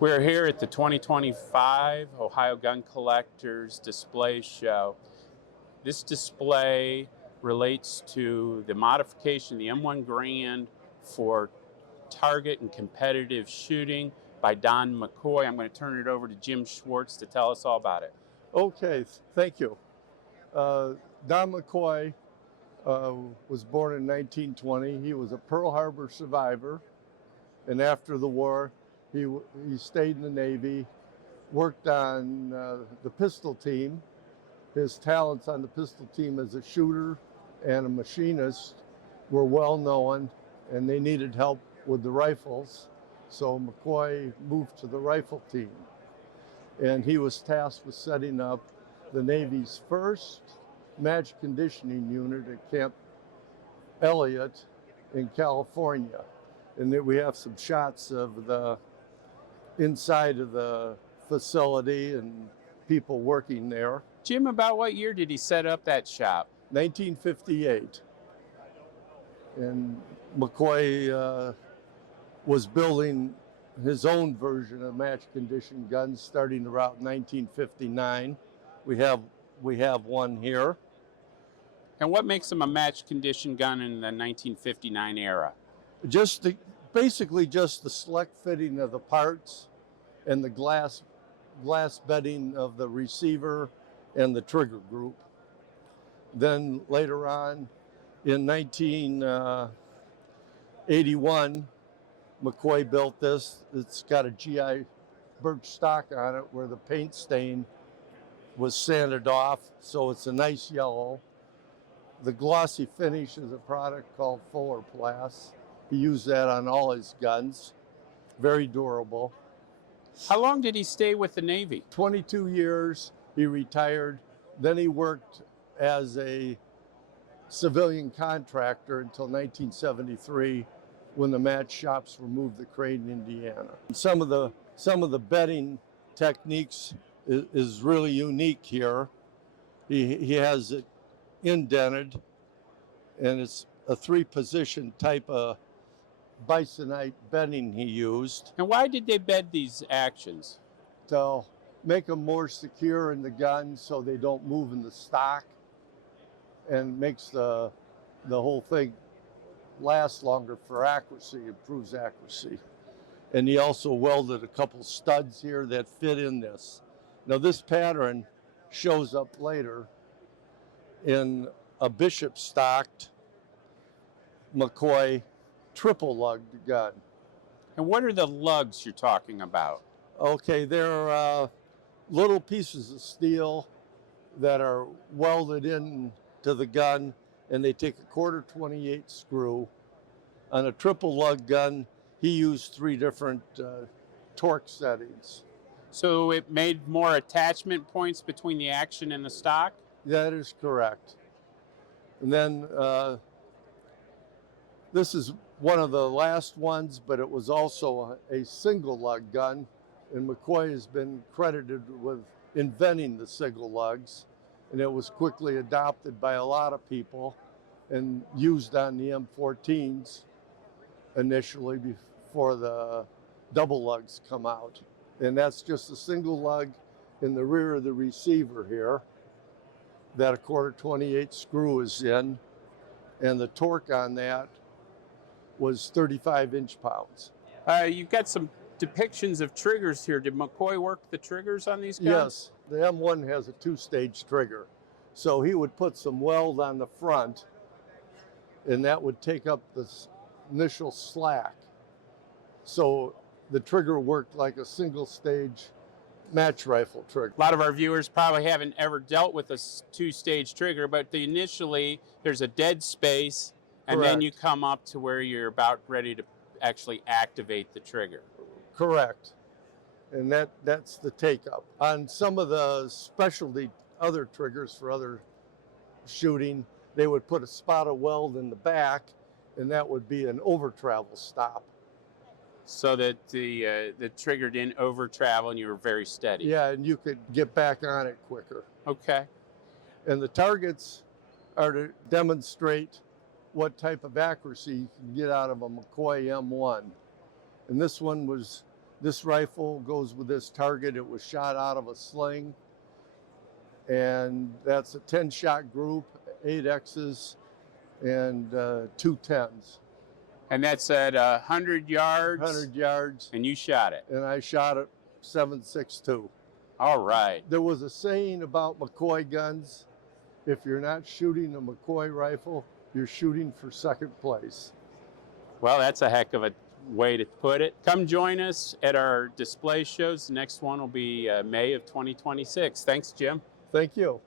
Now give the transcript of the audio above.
We're here at the 2025 Ohio Gun Collectors Display Show. This display relates to the modification of the M1 Garand for target and competitive shooting by Don McCoy. I'm going to turn it over to Jim Swartz to tell us all about it. Okay, thank you. Don McCoy was born in 1920. He was a Pearl Harbor survivor, and after the war, he stayed in the Navy, worked on the pistol team. His talents on the pistol team as a shooter and a machinist were well known, and they needed help with the rifles. So McCoy moved to the rifle team, and he was tasked with setting up the Navy's first match conditioning unit at Camp Elliott in California. And then we have some shots of the inside of the facility and people working there. Jim, about what year did he set up that shop? 1958. And McCoy was building his own version of match condition guns starting around 1959. We have one here. And what makes him a match condition gun in the 1959 era? Basically just the select fitting of the parts and the glass bedding of the receiver and the trigger group. Then later on in 1981, McCoy built this. It's got a GI birch stock on it where the paint stain was sanded off, so it's a nice yellow. The glossy finish is a product called Fuller Plast. He used that on all his guns. Very durable. How long did he stay with the Navy? 22 years. He retired. Then he worked as a civilian contractor until 1973, when the match shops were moved to Crane, Indiana. Some of the bedding techniques is really unique here. He has it indented, and it's a 3-position type of bisonite bedding he used. And why did they bed these actions? To make them more secure in the gun so they don't move in the stock, and makes the whole thing last longer for accuracy, improves accuracy. And he also welded a couple studs here that fit in this. Now this pattern shows up later in a Bishop stocked McCoy triple lugged gun. And what are the lugs you're talking about? Okay, they're little pieces of steel that are welded into the gun, and they take a 1/4 / 28 screw. On a triple lug gun, he used 3 different torque settings. So it made more attachment points between the action and the stock? That is correct. And then this is one of the last ones, but it was also a single lug gun, and McCoy has been credited with inventing the single lugs, and it was quickly adopted by a lot of people and used on the M14s initially before the double lugs come out. And that's just a single lug in the rear of the receiver here that a 1/4 / 28 screw is in, and the torque on that was 35 inch-pounds. You've got some depictions of triggers here. Did McCoy work the triggers on these guns? Yes, the M1 has a 2-stage trigger. So he would put some weld on the front, and that would take up the initial slack. So the trigger worked like a single-stage match rifle trigger. A lot of our viewers probably haven't ever dealt with a 2-stage trigger, but initially there's a dead space, and Correct. then you come up to where you're about ready to actually activate the trigger. Correct. And that's the take-up. On some of the specialty other triggers for other shooting, they would put a spot of weld in the back, and that would be an over-travel stop. So that the trigger didn't over travel and you were very steady. Yeah, and you could get back on it quicker. Okay. And the targets are to demonstrate what type of accuracy you can get out of a McCoy M1. And this one was This rifle goes with this target. It was shot out of a sling, and that's a 10-shot group, 8 X's and 2 10s. And that's at 100 yards? 100 yards. And you shot it? And I shot it 7.62. All right. There was a saying about McCoy guns: if you're not shooting a McCoy rifle, you're shooting for second place. Well, that's a heck of a way to put it. Come join us at our display shows. The next one will be May of 2026. Thanks, Jim. Thank you.